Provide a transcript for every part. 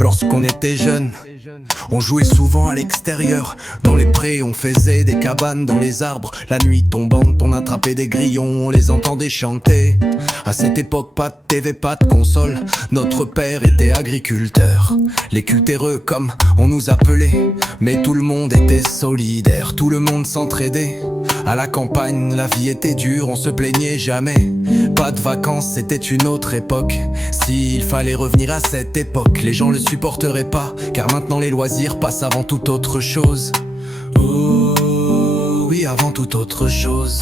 Lorsqu'on était jeunes, on jouait souvent à l'extérieur. Dans les prés, on faisait des cabanes dans les arbres. La nuit tombante, on attrapait des grillons, on les entendait chanter. À cette époque, pas de TV, pas de console. Notre père était agriculteur. Les cultéreux, comme on nous appelait. Mais tout le monde était solidaire, tout le monde s'entraidait. À la campagne, la vie était dure, on se plaignait jamais. Pas de vacances, c'était une autre époque. S'il fallait revenir à cette époque, les gens le supporteraient pas, car maintenant les loisirs passent avant toute autre chose. Oh oui, avant toute autre chose.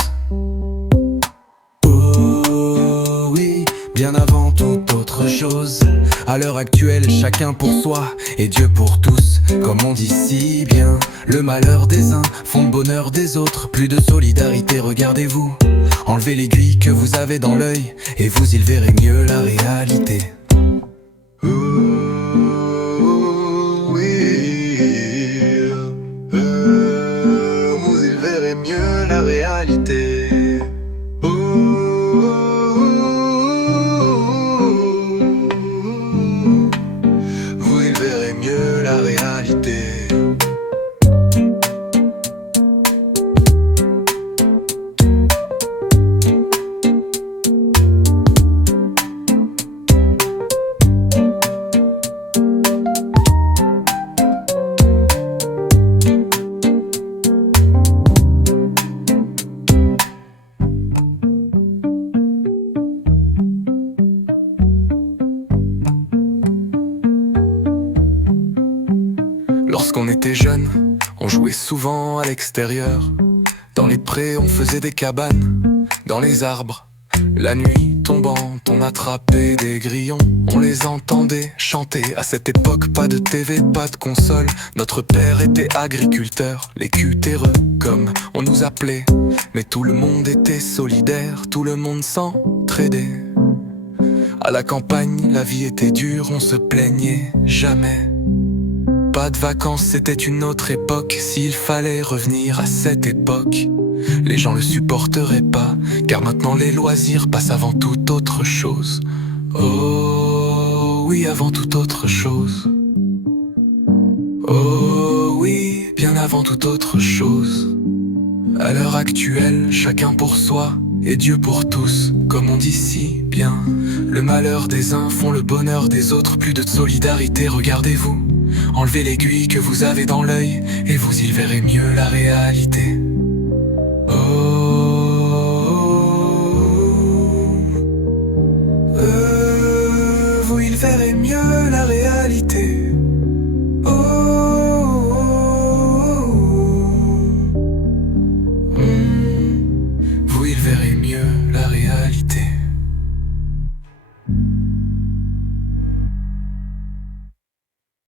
Oh oui, bien avant toute autre chose. À l'heure actuelle, chacun pour soi et Dieu pour tous. Comme on dit si bien, le malheur des uns font le bonheur des autres. Plus de solidarité, regardez-vous. Enlevez l'aiguille que vous avez dans l'œil et vous y verrez mieux la réalité. Oui, vous y verrez mieux la réalité. Vous y verrez mieux la réalité. Lorsqu'on était jeunes, on jouait souvent à l'extérieur. Dans les prés, on faisait des cabanes, dans les arbres. La nuit tombante, on attrapait des grillons, on les entendait chanter. À cette époque, pas de TV, pas de console. Notre père était agriculteur, les cultéreux, comme on nous appelait. Mais tout le monde était solidaire, tout le monde s'entraidait. À la campagne, la vie était dure, on se plaignait jamais. Pas de vacances, c'était une autre époque. S'il fallait revenir à cette époque, les gens le supporteraient pas, car maintenant les loisirs passent avant toute autre chose. Oh oui, avant toute autre chose. Oh oui, bien avant toute autre chose. À l'heure actuelle, chacun pour soi et Dieu pour tous. Comme on dit si bien, le malheur des uns font le bonheur des autres. Plus de solidarité, regardez-vous. Enlevez l'aiguille que vous avez dans l'œil et vous y verrez mieux la réalité. Oh